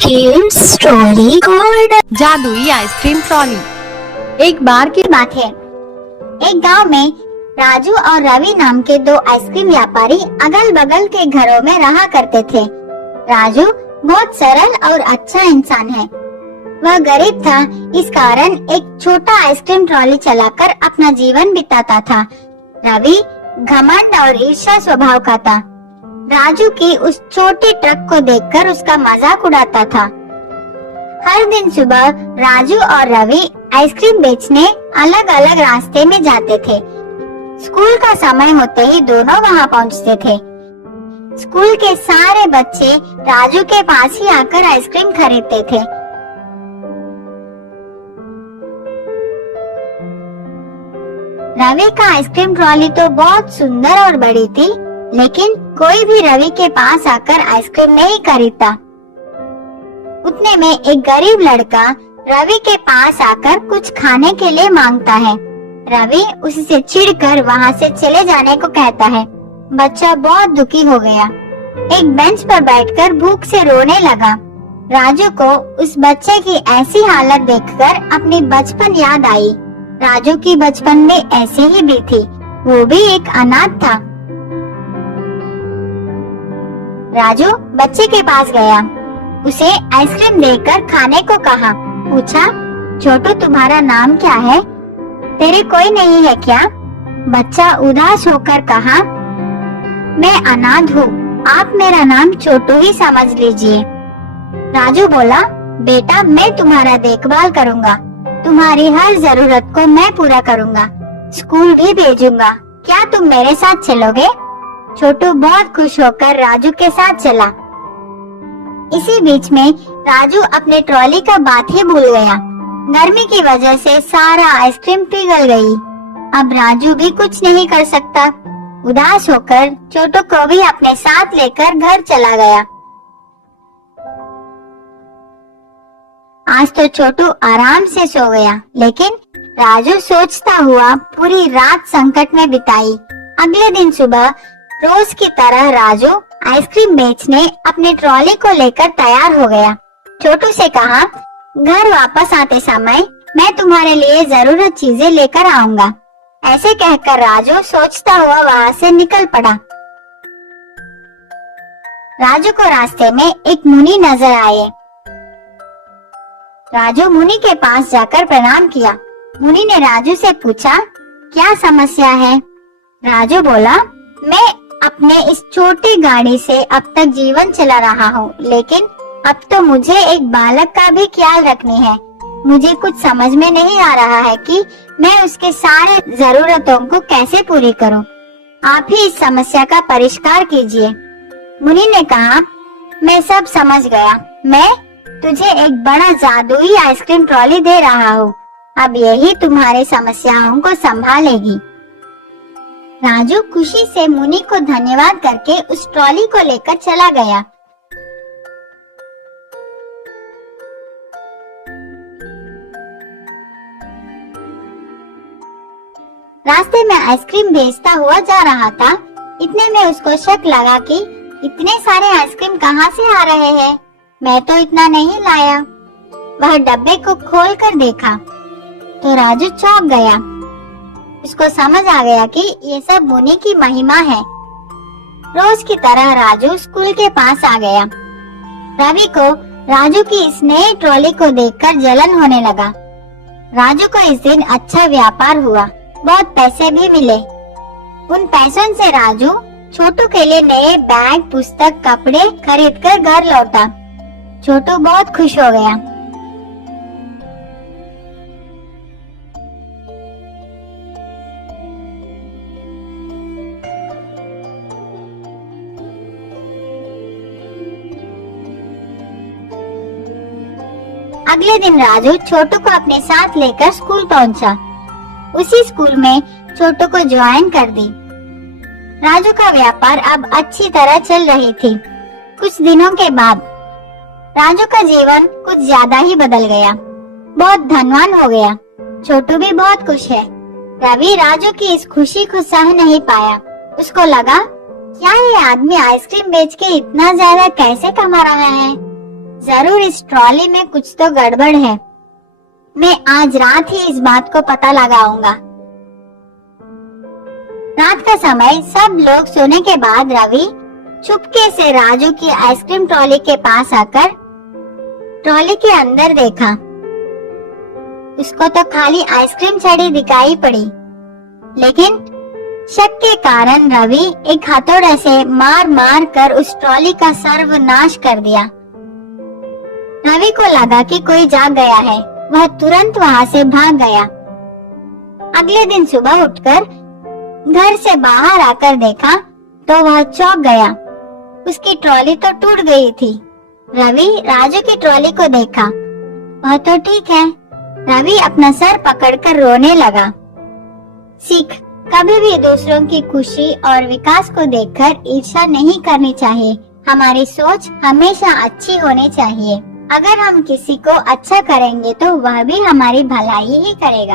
Kids trolley corner. जादुई ice cream trolley. एक बार की बात है, एक गांव में राजू और रवि नाम के दो आइसक्रीम व्यापारी अगल बगल के घरों में रहा करते थे। राजू बहुत सरल और अच्छा इंसान है। वह गरीब था, इस कारण एक छोटा आइसक्रीम ट्रॉली चलाकर अपना जीवन बिताता था। रवि घमंड और ईर्ष्या स्वभाव का था। राजू की उस छोटे ट्रक को देखकर उसका मजाक उड़ाता था। हर दिन सुबह राजू और रवि आइसक्रीम बेचने अलग अलग रास्ते में जाते थे। स्कूल का समय होते ही दोनों वहां पहुंचते थे। स्कूल के सारे बच्चे राजू के पास ही आकर आइसक्रीम खरीदते थे। रवि का आइसक्रीम ट्रॉली तो बहुत सुंदर और बड़ी थी, लेकिन कोई भी रवि के पास आकर आइसक्रीम नहीं खरीदता। उतने में एक गरीब लड़का रवि के पास आकर कुछ खाने के लिए मांगता है। रवि उससे चिढ़कर वहां से चले जाने को कहता है। बच्चा बहुत दुखी हो गया, एक बेंच पर बैठकर भूख से रोने लगा। राजू को उस बच्चे की ऐसी हालत देखकर अपनी बचपन याद आई। राजू की बचपन में ऐसे ही भी थी, वो भी एक अनाथ था। राजू बच्चे के पास गया, उसे आइसक्रीम देकर खाने को कहा। पूछा, छोटू तुम्हारा नाम क्या है? तेरे कोई नहीं है क्या? बच्चा उदास होकर कहा, मैं अनाथ हूँ, आप मेरा नाम छोटू ही समझ लीजिए। राजू बोला, बेटा मैं तुम्हारा देखभाल करूँगा, तुम्हारी हर जरूरत को मैं पूरा करूँगा, स्कूल भी भेजूंगा, क्या तुम मेरे साथ चलोगे? छोटू बहुत खुश होकर राजू के साथ चला। इसी बीच में राजू अपने ट्रॉली का बात ही भूल गया। गर्मी की वजह से सारा आइसक्रीम पिघल गई। अब राजू भी कुछ नहीं कर सकता। उदास होकर छोटू को भी अपने साथ लेकर घर चला गया। आज तो छोटू आराम से सो गया, लेकिन राजू सोचता हुआ पूरी रात संकट में बिताई। अगले दिन सुबह रोज की तरह राजू आइसक्रीम बेचने अपने ट्रॉली को लेकर तैयार हो गया। छोटू से कहा, घर वापस आते समय मैं तुम्हारे लिए जरूरत चीजें लेकर आऊंगा। ऐसे कहकर राजू सोचता हुआ वहां से निकल पड़ा। राजू को रास्ते में एक मुनि नजर आए। राजू मुनि के पास जाकर प्रणाम किया। मुनि ने राजू से पूछा, क्या समस्या है? राजू बोला, मैं अपने इस छोटी गाड़ी से अब तक जीवन चला रहा हूँ, लेकिन अब तो मुझे एक बालक का भी ख्याल रखनी है। मुझे कुछ समझ में नहीं आ रहा है कि मैं उसके सारे जरूरतों को कैसे पूरी करूँ। आप ही इस समस्या का परिष्कार कीजिए। मुनि ने कहा, मैं सब समझ गया, मैं तुझे एक बड़ा जादुई आइसक्रीम ट्रॉली दे रहा हूँ, अब यही तुम्हारी समस्याओं को संभालेगी। राजू खुशी से मुनि को धन्यवाद करके उस ट्रॉली को लेकर चला गया। रास्ते में आइसक्रीम बेचता हुआ जा रहा था। इतने में उसको शक लगा कि इतने सारे आइसक्रीम कहाँ से आ रहे हैं, मैं तो इतना नहीं लाया। वह डब्बे को खोलकर देखा तो राजू चौंक गया। उसको समझ आ गया कि ये सब मुनि की महिमा है। रोज की तरह राजू स्कूल के पास आ गया। रवि को राजू की इस नई ट्रॉली को देखकर जलन होने लगा। राजू को इस दिन अच्छा व्यापार हुआ, बहुत पैसे भी मिले। उन पैसों से राजू छोटू के लिए नए बैग, पुस्तक, कपड़े खरीदकर घर लौटा। छोटू बहुत खुश हो गया। अगले दिन राजू छोटू को अपने साथ लेकर स्कूल पहुंचा। उसी स्कूल में छोटू को ज्वाइन कर दी। राजू का व्यापार अब अच्छी तरह चल रही थी। कुछ दिनों के बाद राजू का जीवन कुछ ज्यादा ही बदल गया, बहुत धनवान हो गया। छोटू भी बहुत खुश है। रवि राजू की इस खुशी को सह नहीं पाया। उसको लगा, क्या ये आदमी आइसक्रीम बेच के इतना ज्यादा कैसे कमा रहा है? जरूर इस ट्रॉली में कुछ तो गड़बड़ है। मैं आज रात ही इस बात को पता लगाऊंगा। रात का समय सब लोग सोने के बाद रवि चुपके से राजू की आइसक्रीम ट्रॉली के पास आकर ट्रॉली के अंदर देखा। उसको तो खाली आइसक्रीम छड़ी दिखाई पड़ी, लेकिन शक के कारण रवि एक हथौड़े से मार मार कर उस ट्रॉली का सर्वनाश कर दिया। रवि को लगा कि कोई जाग गया है। वह तुरंत वहां से भाग गया। अगले दिन सुबह उठकर घर से बाहर आकर देखा तो वह चौंक गया। उसकी ट्रॉली तो टूट गई थी। रवि राजू की ट्रॉली को देखा, वह तो ठीक है। रवि अपना सर पकड़कर रोने लगा। सीख, कभी भी दूसरों की खुशी और विकास को देखकर ईर्ष्या नहीं करनी चाहिए। हमारी सोच हमेशा अच्छी होनी चाहिए। अगर हम किसी को अच्छा करेंगे तो वह भी हमारी भलाई ही करेगा।